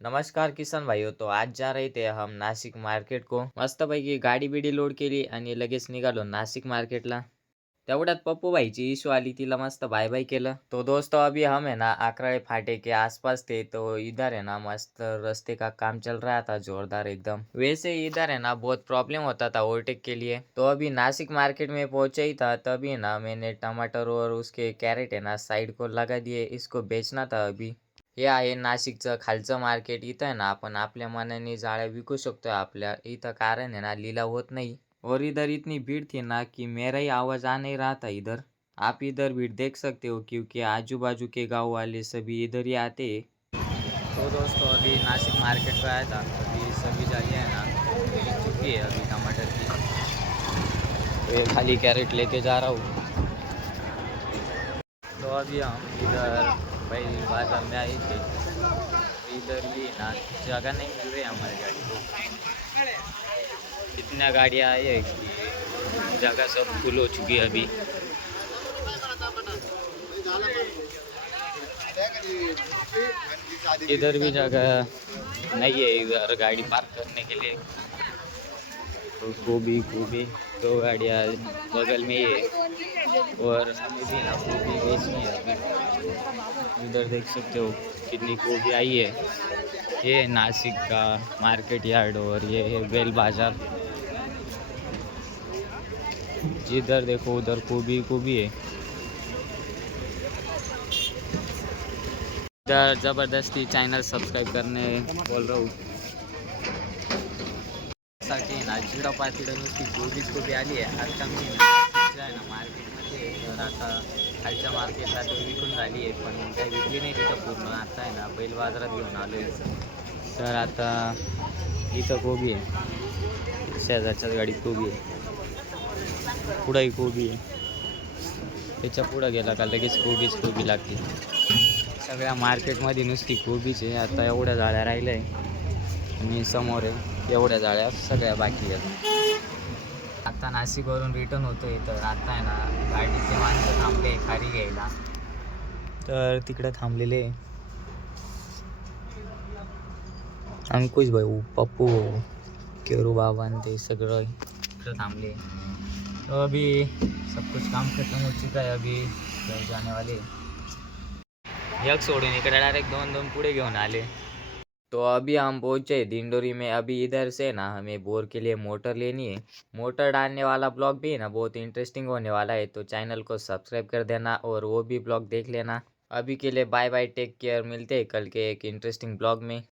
नमस्कार किसान भाइयों। तो आज जा रहे थे हम नाशिक मार्केट को। मस्तपैकी गाडी बिडी लोड केली आणि लगेच निघालो नाशिक मार्केटला। तेवढ्यात पप्पू भाईची इशू आली, तिला मस्त बाय बाय केलं। तो दोस्तों अभी हम है ना अकराळे फाटे के आसपास थे, तो इधर है ना मस्त रास्ते का काम चल रहा था जोरदार एकदम। वैसे इधर है ना बहुत प्रॉब्लम होता था ओवरटेक के लिए। तो अभी नासिक मार्केट में पहुंचे ही था, तभी ना मैंने टमाटर और उसके कैरेट है ना साइड को लगा दिए, इसको बेचना था अभी। हे आहे नाशिकचं खालचं मार्केट। इथं आहे ना आपण आपल्या मनाने जाळ्या विकू शकतो आपल्या इथं, कारण है ना लिलाव होत नहीं। और इधर इतनी भीड़ थी ना कि मेरा ही आवाज आ नहीं रहा था इधर। आप इधर भीड़ देख सकते हो, क्योंकि आजू बाजू के गांव वाले सभी इधर ही आते हैं। तो दोस्तों अभी नासिक मार्केट पे आया था, अभी सभी जालियाँ है ना बिक चुकी है अभी टमाटर की। तो ये खाली कैरेट लेके जा रहा हूँ। तो अभी हम इधर भाई बाजार में आए थे, इधर भी ना जगह नहीं मिल रही हमारी गाड़ी को। इतना गाड़ियाँ आई है कि जगह सब फुल हो चुकी है अभी। इधर भी जगह नहीं है इधर गाड़ी पार्क करने के लिए। तो गोभी गोभी तो गाड़ियाँ बगल में ही है, और हमें भी ना गोभी बेचनी है अभी। इधर देख सकते हो कितनी गोभी आई है। ये नासिक का मार्केट यार्ड और ये है बेल बाजार। जिधर देखो उधर गोभी गोभी है। इधर ज़बरदस्ती चॅनल सबस्क्राईब करणे बोल रहा हूँ साठी ना जिडपातिडं नुसती गोबी आली आहे। आता मी आहे ना मार्केटमध्ये, तर आता खालच्या मार्केटला तो विकून झाली आहे, पण काही विकली नाही तिथं पूर्ण। आता आहे ना बैल बाजारात घेऊन आलो आहे, तर आता इथं गोबी आहे, शेजारच्याच गाडीत गोबी आहे, पुढंही गोबी आहे, त्याच्या पुढं गेला का लगेच गोबी लागते। सगळ्या मार्केटमध्ये नुसती गोबीच आहे। आता एवढ्या जाळ्या राहिल्या आहे आणि समोर आहे एवढ्या जाळ्या सगळ्या बाकी आहेत। आता नाशिकवरून रिटर्न होतोय, तर आता आहे ना गाडीचे माणसं थांबले खारी घ्यायला, तर तिकडे थांबलेले अंकुश भाऊ, पप्पू, केरू बाबा ते सगळं इकडे थांबले। तो अभी सब कुछ काम खत्म हो चुका है, अभी घर जाने वाले। एक सोडून इकडे डायरेक्ट दोन पुढे घेऊन आले। तो अभी हम पहुंचे दिंडोरी में। अभी इधर से ना हमें बोर के लिए मोटर लेनी है। मोटर डालने वाला ब्लॉग भी है ना बहुत इंटरेस्टिंग होने वाला है, तो चैनल को सब्सक्राइब कर देना और वो भी ब्लॉग देख लेना। अभी के लिए बाय बाय, टेक केयर, मिलते हैं कल के एक इंटरेस्टिंग ब्लॉग में।